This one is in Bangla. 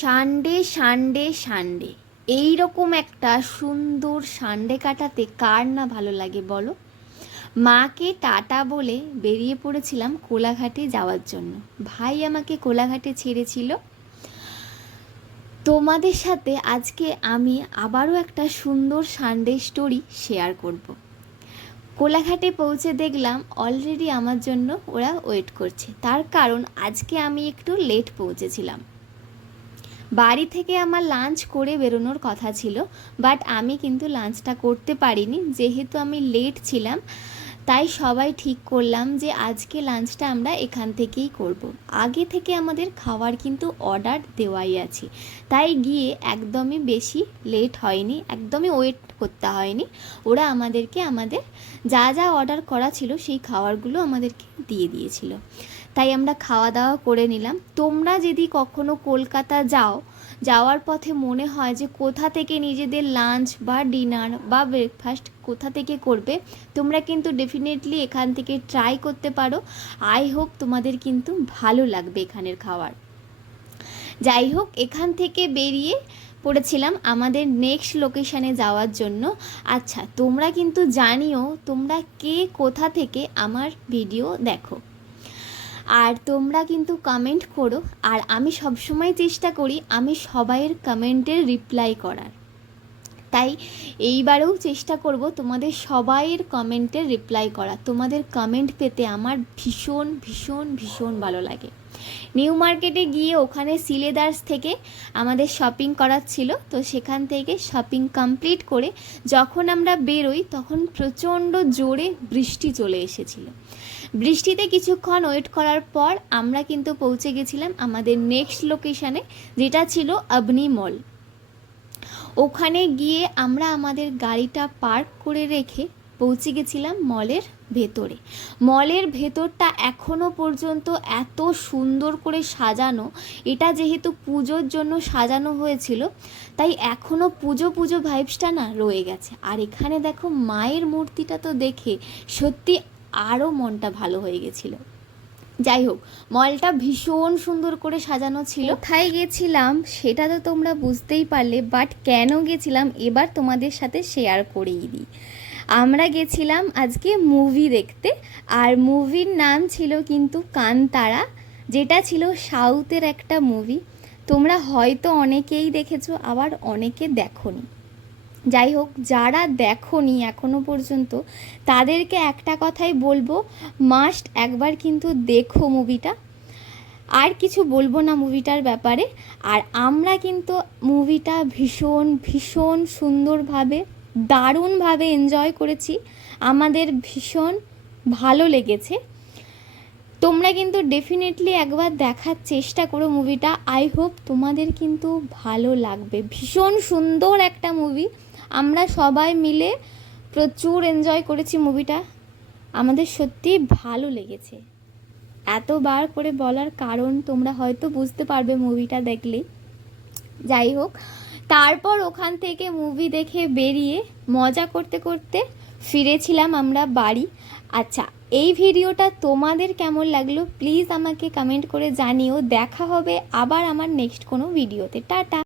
সানডে সানডে সানডে এইরকম একটা সুন্দর সানডে কাটাতে কার না ভালো লাগে বলো। মাকে টাটা বলে বেরিয়ে পড়েছিলাম কোলাঘাটে যাওয়ার জন্য। ভাই আমাকে কোলাঘাটে ছেড়েছিল। তোমাদের সাথে আজকে আমি আবারও একটা সুন্দর সানডে স্টোরি শেয়ার করব। কোলাঘাটে পৌঁছে দেখলাম অলরেডি আমার জন্য ওরা ওয়েট করছে। তার কারণ আজকে আমি একটু লেট পৌঁছেছিলাম। বাড়ি থেকে আমার লাঞ্চ করে বেরোনোর কথা ছিল, বাট আমি কিন্তু লাঞ্চটা করতে পারিনি যেহেতু আমি লেট ছিলাম। তাই সবাই ঠিক করলাম যে আজকে লাঞ্চটা আমরা এখান থেকেই করব। আগে থেকে আমাদের খাবার কিন্তু অর্ডার দেওয়াই আছে, তাই গিয়ে একদমই বেশি লেট হয়নি, একদমই ওয়েট করতে হয়নি। ওরা আমাদেরকে আমাদের যা যা অর্ডার করা ছিল সেই খাবারগুলো আমাদেরকে দিয়ে দিয়েছিল। তাই আমরা খাওয়া দাওয়া করে নিলাম। তোমরা যদি কখনো কলকাতা যাওয়ার পথে মনে হয় যে কোথা থেকে নিজেদের লাঞ্চ বা ডিনার বা ব্রেকফাস্ট কোথা থেকে করবে, তোমরা কিন্তু ডেফিনেটলি এখান থেকে ট্রাই করতে পারো। আই হোপ তোমাদের কিন্তু ভালো লাগবে এখানের খাবার। যাই হোক, এখান থেকে বেরিয়ে পড়েছিলাম আমাদের নেক্সট লোকেশানে যাওয়ার জন্য। আচ্ছা, তোমরা কিন্তু জানিও তোমরা কে কোথা থেকে আমার ভিডিও দেখো, আর তোমরা কিন্তু কমেন্ট করো। আর আমি সবসময় চেষ্টা করি আমি সবাইয়ের কমেন্টের রিপ্লাই করার, তাই এইবারেও চেষ্টা করব তোমাদের সবাইয়ের কমেন্টের রিপ্লাই করা। তোমাদের কমেন্ট পেতে আমার ভীষণ ভীষণ ভীষণ ভালো লাগে। নিউ মার্কেটে গিয়ে ওখানে সিলেদার্স থেকে আমাদের শপিং করার ছিল, তো সেখান থেকে শপিং কমপ্লিট করে যখন আমরা বেরোই তখন প্রচণ্ড জোরে বৃষ্টি চলে এসেছিল। বৃষ্টিতে কিছুক্ষণ ওয়েট করার পর আমরা কিন্তু পৌঁছে গেছিলাম আমাদের নেক্সট লোকেশানে, যেটা ছিল আবনি মল। ওখানে গিয়ে আমরা আমাদের গাড়িটা পার্ক করে রেখে পৌঁছে গেছিলাম মলের ভেতরে। মলের ভেতরটা এখনও পর্যন্ত এত সুন্দর করে সাজানো। এটা যেহেতু পুজোর জন্য সাজানো হয়েছিল, তাই এখনও পুজো পুজো ভাইবসটা না রয়ে গেছে। আর এখানে দেখো মায়ের মূর্তিটা তো দেখে সত্যি আরও মনটা ভালো হয়ে গেছিলো। যাই হোক, মলটা ভীষণ সুন্দর করে সাজানো ছিল। কোথায় গেছিলাম সেটা তো তোমরা বুঝতেই পারলে, বাট কেন গেছিলাম এবার তোমাদের সাথে শেয়ার করেই দিই। আমরা গেছিলাম আজকে মুভি দেখতে, আর মুভির নাম ছিল কিন্তু কান্তারা, যেটা ছিল সাউথের একটা মুভি। তোমরা হয়তো অনেকেই দেখেছো, আবার অনেকে দেখোনি। যাই হোক, যারা দেখোনি এখনো পর্যন্ত তাদেরকে একটা কথাই বলবো, মাস্ট একবার কিন্তু দেখো মুভিটা। আর কিছু বলবো না মুভিটার ব্যাপারে। আর আমরা কিন্তু মুভিটা ভীষণ ভীষণ সুন্দরভাবে দারুণভাবে এনজয় করেছি। আমাদের ভীষণ ভালো লেগেছে। তোমরা কিন্তু ডেফিনেটলি একবার দেখার চেষ্টা করো মুভিটা। আই হোপ তোমাদের কিন্তু ভালো লাগবে। ভীষণ সুন্দর একটা মুভি, আমরা সবাই মিলে প্রচুর এনজয় করেছি মুভিটা। আমাদের সত্যি ভালো লেগেছে। এতবার করে বলার কারণ তোমরা হয়তো বুঝতে পারবে মুভিটা দেখলেই। যাই হোক, তারপর ওখান থেকে মুভি দেখে বেরিয়ে মজা করতে করতে ফিরেছিলাম আমরা বাড়ি। আচ্ছা, এই ভিডিওটা তোমাদের কেমন লাগলো প্লিজ আমাকে কমেন্ট করে জানিও। দেখা হবে আবার আমার নেক্সট কোনো ভিডিওতে। টাটা।